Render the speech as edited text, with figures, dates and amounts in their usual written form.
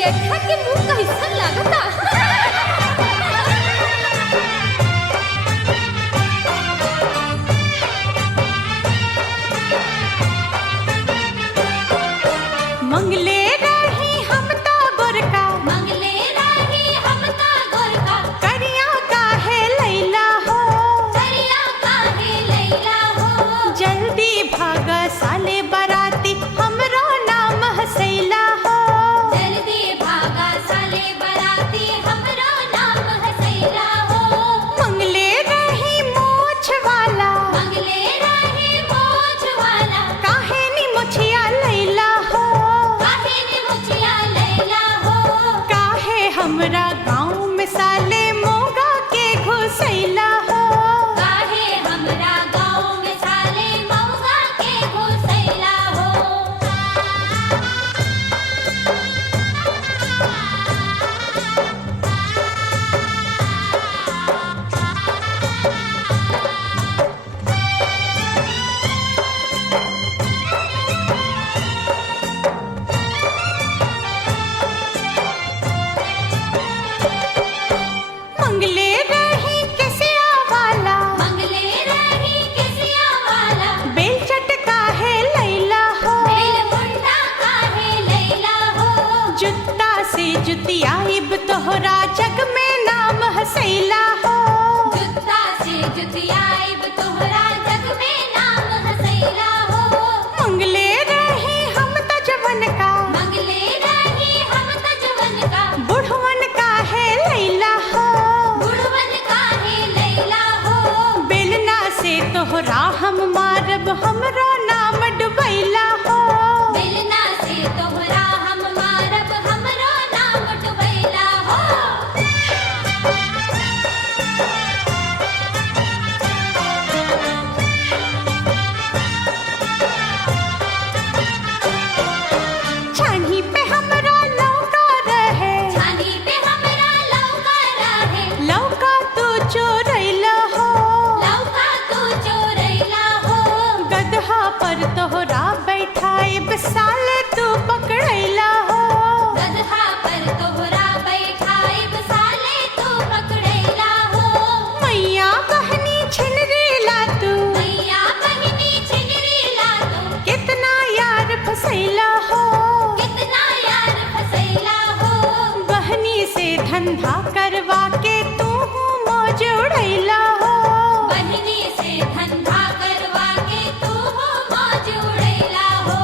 रेखा के मुंह कैसन लागता। मंगले रही हम तो गोरका, मंगले रही हम ता गोरका, करिया काहे लैला हो, करिया काहे लैला हो। जल्दी भागा साले बराती हमरो नाम हसैला हो। जल्दी भागा साले बराती हमरो नाम हसैला हो। मंगले रही मोछ वाला, मंगले रही मोछ वाला, काहे नी मुछिया लैला हो, काहे ने मुछिया लैला हो। काहे हमरा गाँव में साले मोगा के घुसैला हो। काहे हमरा गाँव में साले मौगा के घुसैला हो। मंगले रही केसिया वाला, मंगले रही केसिया वाला, बेलचट काहे लैला हो, बेल मुंडा काहे लैला हो। जुत्ता से जुतियाइब तोहरा जग में नाम हसैला हो। जुत्ता से जुतियाइब तोहरा जग में नाम हसैला हो। मंगले रही हम तो जवन का, मंगले रही हम तजवन का, बुढ़वन काहे लैला हो, बुढ़वन काहे लैला हो। बेलना से तोहरा हम मारब हमरो नाम डुबैला हो। बेलना से तोहरा हम मारब हमरो नाम डुबैला हो। छानी पे हमरो लौका रहे, छानी पे हमरा लौका रहे, लौका तू चोरैला हो। लौका तू चोरैला हो। गदहा पर तोहरा बैठाइब साले तू पकड़ैला हो। गदहा पर तोहरा बैठाइब साले तू पकड़ैला हो। मैया बहनी छिनरी ला तू, मैया बहिनी छिनरी ला तू, कितना यार फसैला हो। कितना यार फसैला हो। बहनी से धंधा करवा के तू मौज उड़ैला हो। बहिनी से धंधा करवा के तू हो मौज उड़ैला हो।